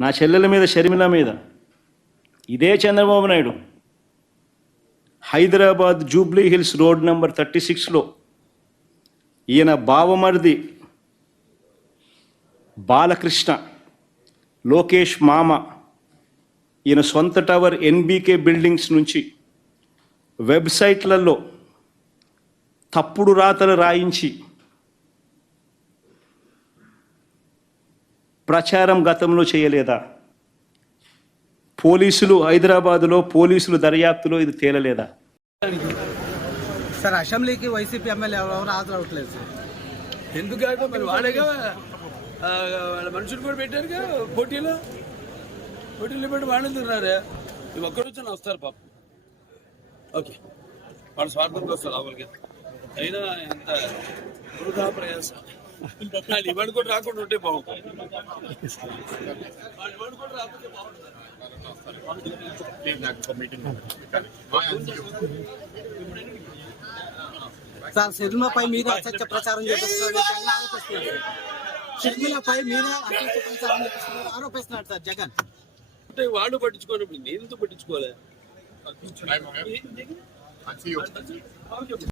నా చెల్లెల మీద, షర్మిల మీద ఇదే Chandrababu Naidu Hyderabad Jubilee Hills road number 36లో ఈయన బావమరిది బాలకృష్ణ, లోకేష్ మామ, ఈయన సొంత టవర్ ఎన్బీకే బిల్డింగ్స్ నుంచి వెబ్సైట్లలో తప్పుడు రాతలు రాయించి ప్రచారం గతంలో చేయలేదా? పోలీసులు హైదరాబాదులో పోలీసులు దర్యాప్తులో ఇది తేలలేదా? సార్ అసెంబ్లీకి వైసీపీ ఎమ్మెల్యే ఎవరు హాజరవట్లేదు సార్. ఎందుకంటే మరి వాడేగా వాళ్ళ మనుషులు కూడా పెట్టారుగా పోటీలో పెట్టి వాళ్ళు తిన్నారే. ఇవి ఒక్కడొచ్చిన వస్తారు పాపం. ఓకే, వాళ్ళ స్వార్థంకి వస్తారు లోపలికి. అయినా ఎంత వృధా ప్రయాస. వాళ్ళు ఇవాడు కూడా రాకుండా ఉంటే బాగుంటుంది. వాళ్ళు ఇవాడు కూడా రాకపోతే బాగుంటుంది. సార్ షర్మిలపై మీద అసత్య ప్రచారం చేస్తున్నారు ఆరోపిస్తున్నారు. షర్మిలపై మీద అసత్య ప్రచారం చేస్తున్నారు ఆరోపిస్తున్నారు సార్ జగన్. అంటే వాళ్ళు పట్టించుకోనప్పుడు నేను ఎందుకు పట్టించుకోలే?